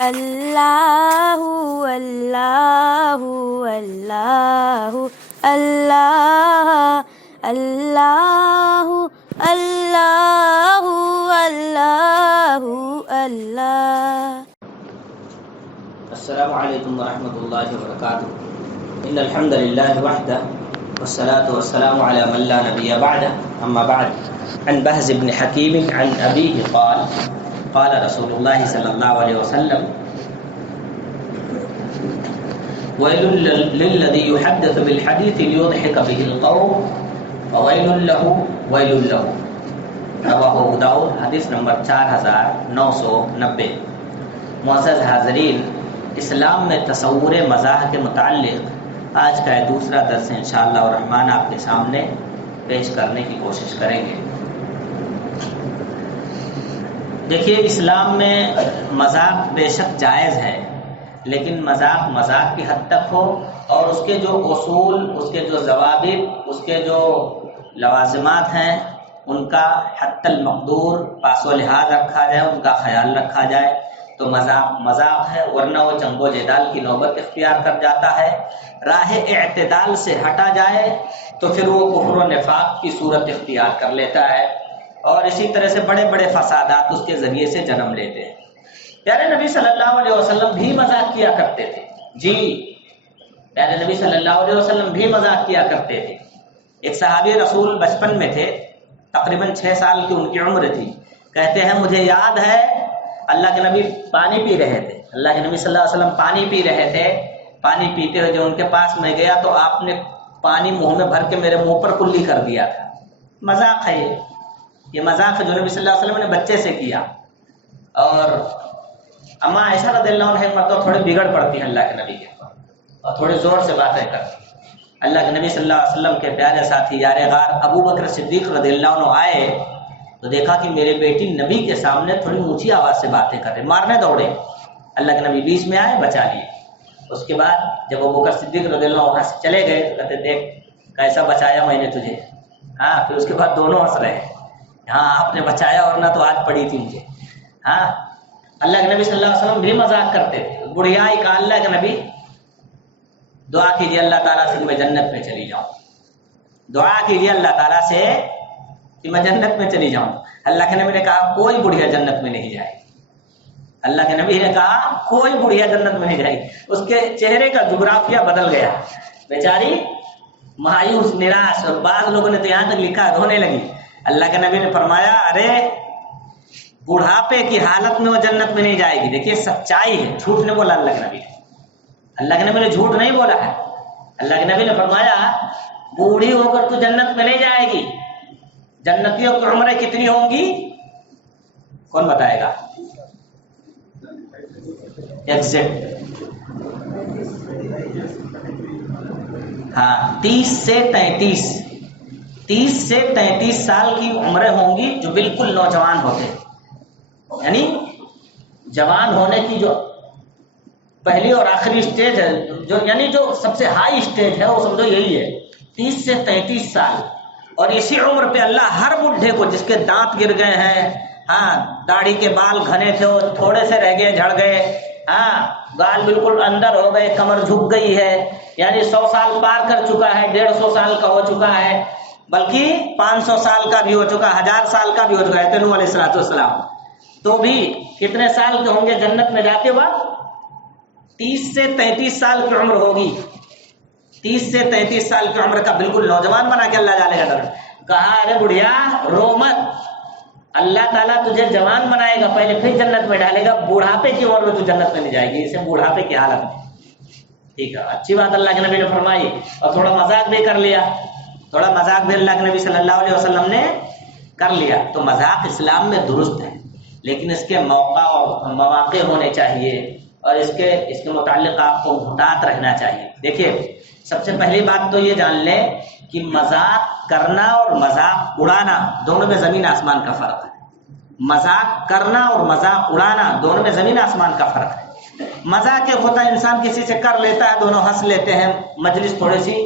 اللہ اللہ اللہ اللہ اللہ اللہ اللہ اللہ۔ السلام علیکم ورحمۃ اللہ وبرکاتہ۔ ان الحمد للہ وحدہ والصلاة والسلام علی من لا نبی بعدہ، اما بعد، عن بہز بن حکیم عن ابیہ قال قال رسول اللہ صلی اللہ علیہ وسلم ویل للذی یحدث بالحدیث لیضحک به القوم وویل له ویل له، رواہ ابو داؤد، حدیث نمبر 4990۔ معزز حاضرین، اسلام میں تصور مزاح کے متعلق آج کا دوسرا درس انشاءاللہ الرحمن آپ کے سامنے پیش کرنے کی کوشش کریں گے۔ دیکھیے، اسلام میں مذاق بے شک جائز ہے، لیکن مذاق مذاق کی حد تک ہو، اور اس کے جو اصول، اس کے جو ضوابط، اس کے جو لوازمات ہیں، ان کا حد المقدور پاس و لحاظ رکھا جائے، ان کا خیال رکھا جائے تو مذاق مذاق ہے، ورنہ وہ جنگ و جدال کی نوبت اختیار کر جاتا ہے۔ راہ اعتدال سے ہٹا جائے تو پھر وہ کفر و نفاق کی صورت اختیار کر لیتا ہے، اور اسی طرح سے بڑے بڑے فسادات اس کے ذریعے سے جنم لیتے ہیں۔ پیارے نبی صلی اللہ علیہ وسلم بھی مذاق کیا کرتے تھے، جی پیارے نبی صلی اللہ علیہ وسلم بھی مذاق کیا کرتے تھے۔ ایک صحابی رسول بچپن میں تھے، تقریباً 6 سال کی ان کی عمر تھی، کہتے ہیں مجھے یاد ہے اللہ کے نبی پانی پی رہے تھے، اللہ کے نبی صلی اللہ علیہ وسلم پانی پی رہے تھے، پانی پیتے ہوئے جو ان کے پاس میں گیا تو آپ نے پانی منہ میں بھر کے میرے منہ پر کلی کر دیا تھا۔ مذاق ہے یہ مذاق ہے جو نبی صلی اللہ علیہ وسلم نے بچے سے کیا۔ اور اما عائشہ رضی اللہ عنہ مرتبہ تھوڑے بگڑ پڑتی ہیں اللہ کے نبی کے اوپر، اور تھوڑے زور سے باتیں کرتی۔ اللہ کے نبی صلی اللہ علیہ وسلم کے پیارے ساتھی یار غار ابو بکر صدیق رضی اللہ عنہ آئے تو دیکھا کہ میرے بیٹی نبی کے سامنے تھوڑی اونچی آواز سے باتیں کر رہے، مارنے دوڑے۔ اللہ کے نبی بیچ میں آئے، بچا لیے۔ اس کے بعد جب ابو بکر صدیق رضی اللہ عنہ وہاں سے چلے گئے تو کہتے دیکھ کیسا بچایا میں نے تجھے۔ ہاں، پھر اس کے بعد دونوں ہنس رہے، ہاں آپ نے بچایا ورنہ تو آج پڑی تھی مجھے۔ ہاں، اللہ کے نبی صلی اللہ علیہ وسلم بھی مذاق کرتے تھے۔ بڑھیائی کا اللہ کے نبی دعا کیجیے اللہ تعالیٰ سے کہ میں جنت میں چلی جاؤں، دعا کیجیے اللہ تعالیٰ سے کہ میں جنت میں چلی جاؤں۔ اللہ کے نبی نے کہا کوئی بڑھیا جنت میں نہیں جائے گی۔ اللہ کے نبی نے کہا کوئی بڑھیا جنت میں نہیں جائے گی۔ اس کے چہرے کا جغرافیہ بدل گیا، بیچاری مایوس، نراش، اور بعض لوگوں نے تو یہاں تک لکھا رونے لگی۔ اللہ کے نبی نے فرمایا ارے بڑھاپے کی حالت میں وہ جنت میں نہیں جائے گی۔ دیکھیے سچائی ہے، جھوٹ نہیں بولا اللہ کے نبی نے، اللہ کے نبی نے جھوٹ نہیں بولا ہے۔ اللہ کے نبی نے فرمایا بوڑھی ہو کر تو جنت میں نہیں جائے گی۔ جنتیوں کی عمریں کتنی ہوں گی کون بتائے گا؟ ایگزیکٹ، ہاں 30 سے 33 سال کی عمریں ہوں گی جو بالکل نوجوان ہوتے ہیں، یعنی جوان ہونے کی جو پہلی اور آخری اسٹیج ہے، جو یعنی جو سب سے ہائی اسٹیج ہے وہ سمجھو یہی ہے 30 سے 33 سال۔ اور اسی عمر پہ اللہ ہر بڈھے کو جس کے دانت گر گئے ہیں، ہاں داڑھی کے بال گھنے تھے وہ تھوڑے سے رہ گئے، جھڑ گئے، ہاں گال بالکل اندر ہو گئے، کمر جھک گئی ہے، یعنی 100 سال پار کر چکا ہے، 150 سال کا ہو چکا ہے، بلکہ 500 سال کا بھی ہو چکا، 1000 سال کا بھی ہو چکا ہے، نوح علیہ السلام تو بھی کتنے سال کے ہوں گے جنت میں جاتے وقت؟ 30 سے 33 سال کی عمر ہوگی۔ 30 سے 33 سال کی عمر کا بالکل نوجوان بنا کے اللہ ڈالے گا در۔ کہا ارے بڑھیا رو مت، اللہ تعالیٰ تجھے جوان بنائے گا پہلے، پھر جنت میں ڈالے گا۔ بوڑھاپے کی عمر میں تو جنت میں نہیں جائے گی، اسے بوڑھاپے کی حالت میں۔ ٹھیک ہے، اچھی بات اللہ کے نبی نے فرمائی، اور تھوڑا مذاق بھی کر لیا، تھوڑا مذاق بھی اللہ کے نبی صلی اللہ علیہ وسلم نے کر لیا۔ تو مذاق اسلام میں درست ہے، لیکن اس کے موقع اور مواقع ہونے چاہیے، اور اس کے متعلق آپ کو محتاط رہنا چاہیے۔ دیکھیے سب سے پہلی بات تو یہ جان لیں کہ مذاق کرنا اور مذاق اڑانا دونوں میں زمین آسمان کا فرق ہے۔ مذاق کرنا اور مذاق اڑانا دونوں میں زمین آسمان کا فرق ہے۔ مذاق ایک ہوتا ہے انسان کسی سے کر لیتا ہے، دونوں ہنس لیتے ہیں، مجلس تھوڑی سی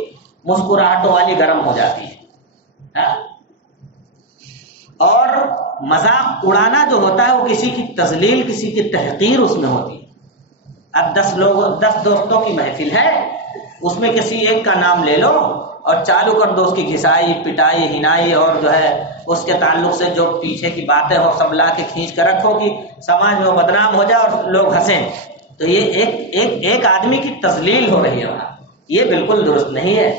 مسکراہٹوں والی گرم ہو جاتی ہے، اور مذاق اڑانا جو ہوتا ہے وہ کسی کی تذلیل، کسی کی تحقیر اس میں ہوتی ہے۔ اب 10 دوستوں کی محفل ہے، اس میں کسی ایک کا نام لے لو اور چالو کر دو اس کی گھسائی پٹائی ہنائی، اور جو ہے اس کے تعلق سے جو پیچھے کی باتیں ہو سب لا کے کھینچ کر رکھو کہ سماج میں وہ بدنام ہو جائے اور لوگ ہنسیں، تو یہ ایک آدمی کی تذلیل ہو رہی ہے وہاں. یہ بالکل درست نہیں ہے،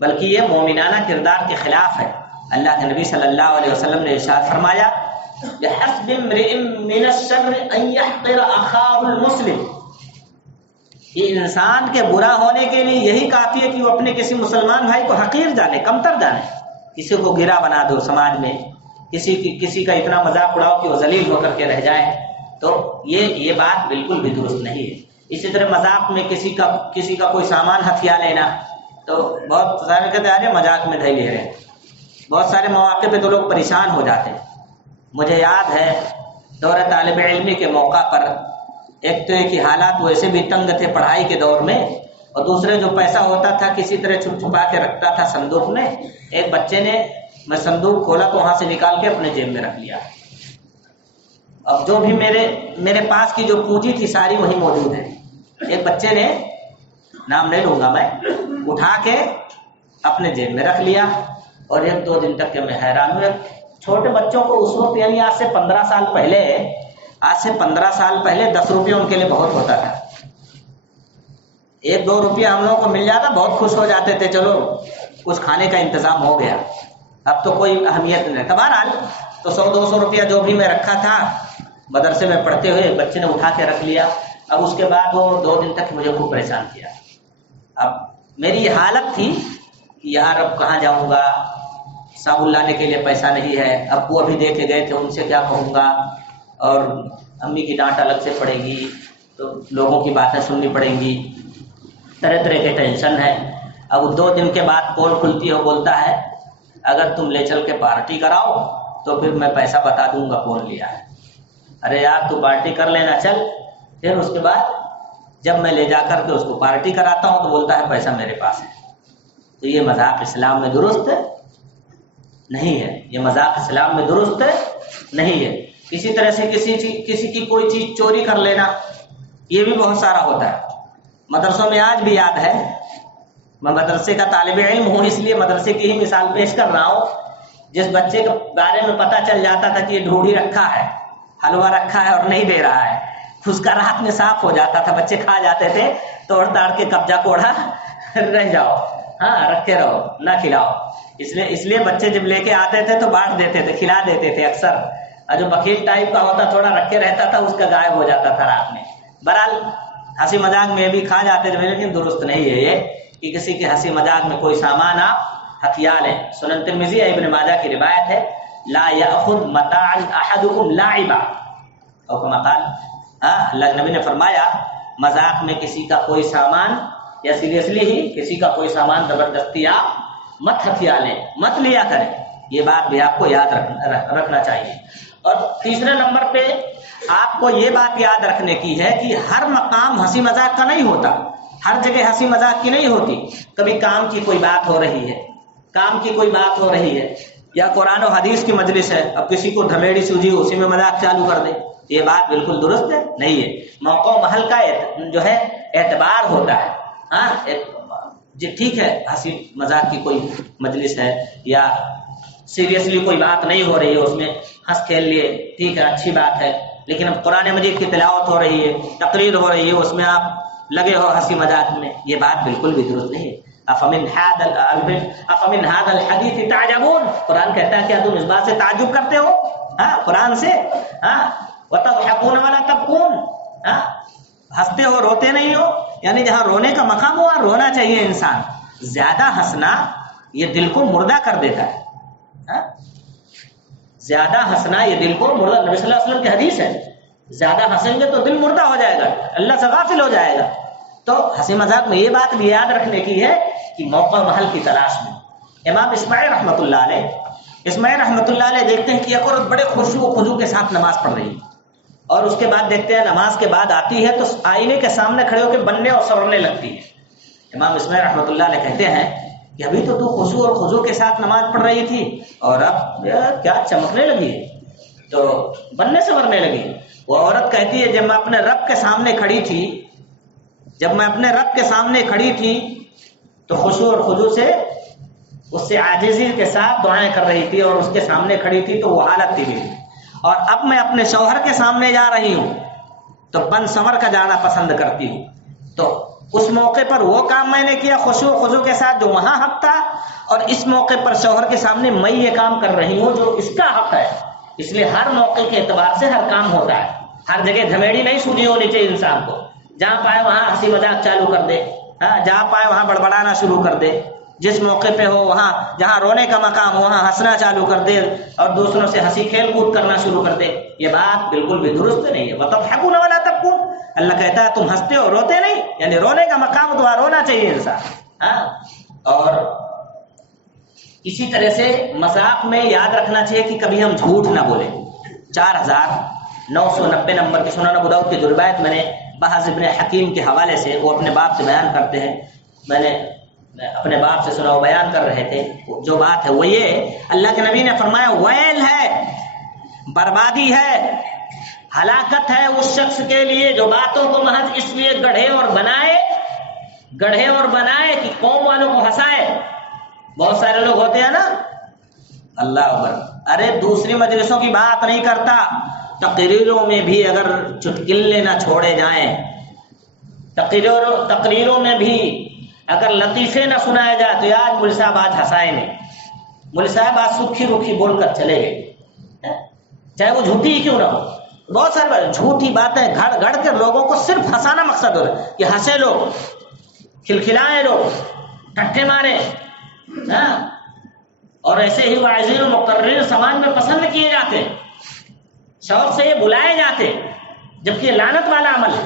بلکہ یہ مومنانہ کردار کے خلاف ہے. اللہ کے نبی صلی اللہ علیہ وسلم نے ارشاد فرمایا بِحَسْبِ امْرِئٍ مِّنَ الشَّرِّ أَن يَحْقِرَ أَخَاهُ الْمُسْلِمَ، یہ انسان کے برا ہونے کے لیے یہی کافی ہے کہ وہ اپنے کسی مسلمان بھائی کو حقیر جانے، کمتر جانے، کسی کو گرا بنا دو سماج میں، کسی کا اتنا مذاق اڑاؤ کہ وہ ذلیل ہو کر کے رہ جائے. تو یہ بات بالکل بھی درست نہیں ہے. اسی طرح مذاق میں کسی کا کوئی سامان ہتھیا لینا، تو بہت سارے کہتے ہیں مذاق میں دھائی لے رہے ہیں. بہت سارے مواقع پہ تو لوگ پریشان ہو جاتے ہیں. مجھے یاد ہے دور طالب علمی کے موقع پر ایک تو ایک ہی حالات ویسے بھی تنگ تھے پڑھائی کے دور میں، اور دوسرے جو پیسہ ہوتا تھا کسی طرح چھپ چھپا کے رکھتا تھا صندوق میں. ایک بچے نے، میں صندوق کھولا تو وہاں سے نکال کے اپنے جیب میں رکھ لیا. اب جو بھی میرے پاس کی جو پونجی تھی ساری وہی موجود ہے. ایک بچے نے، نام نہیں لوں گا میں، اٹھا کے اپنے جیب میں رکھ لیا، اور 1-2 دن تک کہ میں حیران ہوں. چھوٹے بچوں کو اس وقت یعنی آج سے 15 سال پہلے 10 روپیہ ان کے لیے بہت ہوتا تھا. 1-2 روپیہ ہم لوگوں کو مل جاتا بہت خوش ہو جاتے تھے، چلو کچھ کھانے کا انتظام ہو گیا. اب تو کوئی اہمیت نہیں. بہرحال تو 100-200 روپیہ جو بھی میں رکھا تھا مدرسے میں پڑھتے ہوئے بچے نے اٹھا کے رکھ لیا. اب اس کے بعد وہ 2 دن تک مجھے خوب پریشان کیا. اب میری یہ حالت تھی کہ یار اب کہاں جاؤں گا، صابن لانے کے لیے پیسہ نہیں ہے، ابو ابھی دے کے گئے تھے ان سے کیا کہوں گا، اور امی کی ڈانٹ الگ سے پڑے گی، تو لوگوں کی باتیں سننی پڑیں گی، طرح طرح کے ٹینشن ہے. اب 2 دن کے بعد پول کھلتی ہے، بولتا ہے اگر تم لے چل کے پارٹی کراؤ تو پھر میں پیسہ بتا دوں گا کون لیا ہے. ارے یار تو پارٹی کر لینا چل. پھر اس کے بعد جب میں لے جا کر کے اس کو پارٹی کراتا ہوں تو بولتا ہے پیسہ میرے پاس ہے. تو یہ مذاق اسلام میں درست نہیں ہے، یہ مذاق اسلام میں درست نہیں ہے. اسی طرح سے کسی کی کوئی چیز چوری کر لینا، یہ بھی بہت سارا ہوتا ہے. مدرسوں میں آج بھی یاد ہے، میں مدرسے کا طالب علم ہوں اس لیے مدرسے کی ہی مثال پیش کر رہا ہوں. جس بچے کے بارے میں پتہ چل جاتا تھا کہ یہ ڈھوڑی رکھا ہے، حلوہ رکھا ہے اور نہیں دے رہا ہے، اس کا رات میں صاف ہو جاتا تھا. بچے کھا جاتے تھے، توڑ تاڑ کے قبضہ کوڑا رہ جاؤ، ہاں رکھے رہو نہ کھلاؤ. اس لیے بچے جب لے کے آتے تھے تو بانٹ دیتے تھے، کھلا دیتے تھے اکثر. اور جو بخیل ٹائپ کا ہوتا تھوڑا رکھے رہتا تھا اس کا غائب ہو جاتا تھا رات میں. بہرحال ہنسی مذاق میں بھی کھا جاتے تھے، لیکن درست نہیں ہے یہ کہ کسی کے ہنسی مذاق میں کوئی سامان آپ ہتھیا لیں. سنن ترمذی ابن ماجہ کی روایت ہے لا یأخذ متاعا احدکم لاعبا، اور کما قال، اللہ کے نبی نے فرمایا مذاق میں کسی کا کوئی سامان یا سیریسلی ہی کسی کا کوئی سامان زبردستی آپ مت ہتھیا لیں، مت لیا کریں. یہ بات بھی آپ کو یاد رکھنا چاہیے. اور تیسرے نمبر پہ آپ کو یہ بات یاد رکھنے کی ہے کہ ہر مقام ہنسی مذاق کا نہیں ہوتا، ہر جگہ ہنسی مذاق کی نہیں ہوتی. کبھی کام کی کوئی بات ہو رہی ہے، یا قرآن و حدیث کی مجلس ہے، اب کسی کو دھمیڑی سوجی اسی میں مذاق چالو کر دے، یہ بات بالکل درست نہیں ہے. موقع و محل کا جو ہے اعتبار ہوتا ہے. جی ٹھیک ہے ہنسی مذاق کی کوئی مجلس ہے یا سیریسلی کوئی بات نہیں ہو رہی ہے، اس میں ہنس کھیل لیے، ٹھیک ہے اچھی بات ہے. لیکن اب قرآن مجید کی تلاوت ہو رہی ہے، تقریر ہو رہی ہے، اس میں آپ لگے ہو ہنسی مذاق میں، یہ بات بالکل بھی درست نہیں ہے. افمن هذا الحديث تعجبون، قرآن کہتا ہے کیا تم اس بات سے تعجب کرتے ہو، قرآن سے، وتضحكون ولا تبكون، ہنستے ہو روتے نہیں ہو. یعنی جہاں رونے کا مقام ہو وہاں رونا چاہیے انسان. زیادہ ہنسنا یہ دل کو مردہ کر دیتا ہے. زیادہ ہنسنا یہ دل کو مردہ، نبی صلی اللہ علیہ وسلم کی حدیث ہے، زیادہ ہنسیں گے تو دل مردہ ہو جائے گا، اللہ سے غافل ہو جائے گا. تو ہنسی مذاق میں یہ بات بھی یاد رکھنے کی ہے کہ موقع محل کی تلاش میں. امام اسماعیل رحمۃ اللہ علیہ دیکھتے ہیں کہ ایک عورت بڑے خشوع و خضوع کے ساتھ نماز پڑھ رہی ہے، اور اس کے بعد دیکھتے ہیں نماز کے بعد آتی ہے تو آئینے کے سامنے کھڑے ہو کے بننے اور سنورنے لگتی ہے. امام اسماعیل رحمۃ اللہ علیہ کہتے ہیں کہ ابھی تو خشوع اور خضوع کے ساتھ نماز پڑھ رہی تھی اور اب کیا چمکنے لگی ہے، تو بننے سنورنے لگی. وہ عورت کہتی ہے جب میں اپنے رب کے سامنے کھڑی تھی جب میں اپنے رب کے سامنے کھڑی تھی تو خشوع اور خضوع سے اس سے عاجزی کے ساتھ دعائیں کر رہی تھی، اور اس کے سامنے کھڑی تھی تو وہ حالت تھی میری۔ اور اب میں اپنے شوہر کے سامنے جا رہی ہوں تو بن سنور کا جانا پسند کرتی ہوں، تو اس موقع پر وہ کام میں نے کیا خشوع و خضوع کے ساتھ جو وہاں حق تھا، اور اس موقع پر شوہر کے سامنے میں یہ کام کر رہی ہوں جو اس کا حق ہے۔ اس لیے ہر موقع کے اعتبار سے ہر کام ہوتا ہے، ہر جگہ جھمیڑی نہیں سوجی ہونی چاہیے انسان کو، جہاں پائے وہاں ہنسی مذاق چالو کر دے، جہاں پائے وہاں بڑبڑانا شروع کر دے، جس موقع پہ ہو وہاں جہاں رونے کا مقام ہو وہاں ہنسنا چالو کر دے اور دوسروں سے ہنسی کھیل کود کرنا شروع کر دے، یہ بات بالکل بھی درست نہیں ہے۔ وَتَضْحَكُونَ وَلَا تَبْكُونَ، اللہ کہتا ہے تم ہنستے ہو روتے نہیں، یعنی رونے کا مقام تو رونا چاہیے انسان۔ اور اسی طرح سے مذاق میں یاد رکھنا چاہیے کہ کبھی ہم جھوٹ نہ بولیں۔ 4990 نمبر کی سنن ابو داؤد کی روایت میں نے بحث ابن حکیم کے حوالے سے، وہ اپنے باپ سے بیان کرتے ہیں، میں نے اپنے باپ سے سنا، وہ بیان کر رہے تھے، جو بات ہے وہ یہ، اللہ کے نبی نے فرمایا ویل ہے، بربادی ہے، ہلاکت ہے اس شخص کے لیے جو باتوں کو محض اس لیے گڑھے اور بنائے کہ قوم والوں کو ہنسائے۔ بہت سارے لوگ ہوتے ہیں نا، اللہ اکبر، ارے دوسری مجلسوں کی بات نہیں کرتا، تقریروں میں بھی اگر چٹکلے نہ چھوڑے جائیں، تقریروں میں بھی اگر لطیفے نہ سنائے جائے تو آج مولوی صاحب آج ہنسائے نہیں، مولوی صاحب آج سکھی رکھی بول کر چلے گئے، چاہے وہ جھوٹی ہی کیوں نہ ہو۔ بہت ساری جھوٹی باتیں گھڑ گھڑ کر لوگوں کو صرف ہنسانا مقصد ہو رہا ہے کہ ہنسے لوگ، کھلکھلائے لوگ، ٹھٹھے مارے، اور ایسے ہی واعظین و مقررین سماج میں پسند کیے جاتے، شوق سے یہ بلائے جاتے، جبکہ یہ لعنت والا عمل ہے۔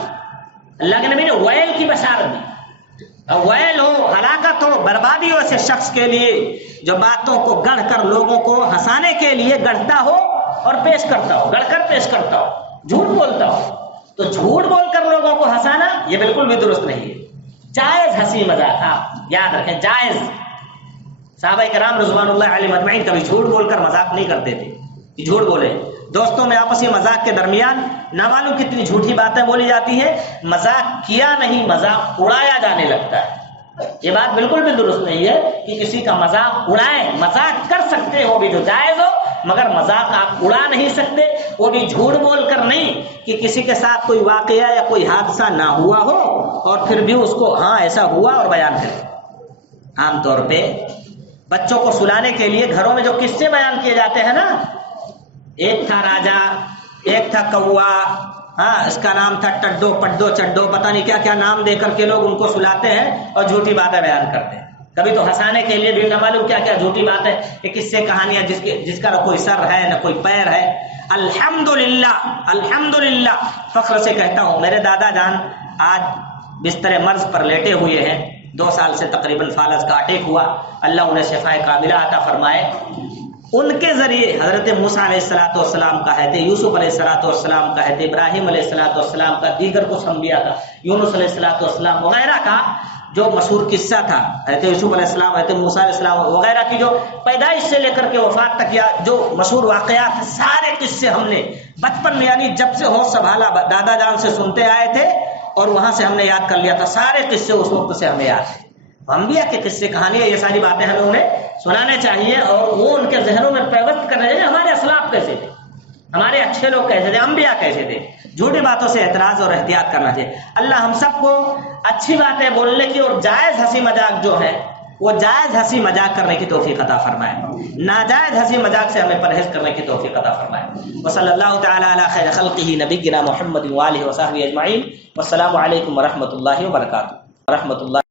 اللہ کے نبی نے ویل کی بشارت دی، ویل ہو، ہلاکت ہو، بربادی ہو ایسے شخص کے لیے جو باتوں کو گڑھ کر لوگوں کو ہنسانے کے لیے گڑھتا ہو اور پیش کرتا ہو، گڑھ کر پیش کرتا ہو، جھوٹ بولتا ہو۔ تو جھوٹ بول کر لوگوں کو ہنسانا یہ بالکل بھی درست نہیں ہے۔ جائز ہنسی مذاق، آپ یاد رکھیں، جائز۔ صحابہ کرام رضوان اللہ علیہم اجمعین کبھی جھوٹ بول کر مذاق نہیں کرتے تھے کہ جھوٹ بولے۔ دوستوں میں آپسی مذاق کے درمیان نامعلوم کتنی جھوٹی باتیں بولی جاتی ہیں، مذاق کیا نہیں مذاق اڑایا جانے لگتا ہے۔ یہ بات بالکل بھی درست نہیں ہے کہ کسی کا مذاق اڑائیں، مذاق کر سکتے ہو بھی جو جائز ہو، مگر مذاق آپ اڑا نہیں سکتے، وہ بھی جھوٹ بول کر نہیں کہ کسی کے ساتھ کوئی واقعہ یا کوئی حادثہ نہ ہوا ہو اور پھر بھی اس کو ہاں ایسا ہوا اور بیان کرے۔ عام طور پہ بچوں کو سلانے کے لیے گھروں میں جو قصے بیان کیے جاتے ہیں نا، ایک تھا راجا، ایک تھا کوا، اس کا نام تھا ٹڈو پڈو چڈو، پتہ نہیں کیا کیا نام دے کر کے لوگ ان کو سلاتے ہیں اور جھوٹی باتیں بیان کرتے ہیں۔ کبھی تو ہنسانے کے لیے بھی نہ معلوم کیا کیا جھوٹی باتیں، کہ قصے کہانیاں جس کا نہ کوئی سر ہے نہ کوئی پیر ہے۔ الحمدللہ فخر سے کہتا ہوں، میرے دادا جان آج بستر مرض پر لیٹے ہوئے ہیں، 2 سال سے تقریباً فالج کا اٹیک ہوا، اللہ انہیں شفائے کاملہ عطا فرمائے۔ ان کے ذریعے حضرت موسیٰ علیہ السلام کا ہے، یوسف علیہ السلام کا ہے، ابراہیم علیہ السلام کا، دیگر کچھ انبیاء کا، یونس علیہ السلام وغیرہ کا جو مشہور قصہ تھا، حضرت یوسف علیہ السلام، حضرت موسیٰ علیہ السلام وغیرہ کی جو پیدائش سے لے کر کے وفات تک یا جو مشہور واقعات، سارے قصے ہم نے بچپن میں یعنی جب سے ہوش سنبھالا دادا جان سے سنتے آئے تھے اور وہاں سے ہم نے یاد کر لیا تھا، سارے قصے اس وقت سے ہمیں یاد ہیں۔ انبیاء کے قصے کہانیاں یہ ساری باتیں ہمیں انہیں سنانے چاہیے اور وہ ان کے ذہنوں میں پیوست کرنے چاہیے، ہمارے اسلاف کیسے تھے، ہمارے اچھے لوگ کیسے تھے، انبیاء کیسے تھے۔ جھوٹی باتوں سے اعتراض اور احتیاط کرنا چاہیے۔ اللہ ہم سب کو اچھی باتیں بولنے کی اور جائز ہنسی مذاق جو ہے وہ جائز ہنسی مذاق کرنے کی توفیق عطا فرمائے، ناجائز ہنسی مذاق سے ہمیں پرہیز کرنے کی توفیق عطا فرمائے۔ وصلی اللہ تعالی علی خیر خلقہ نبینا محمد وآلہ وصحبہ اجمعین۔ والسلام علیکم ورحمۃ اللہ وبرکاتہ۔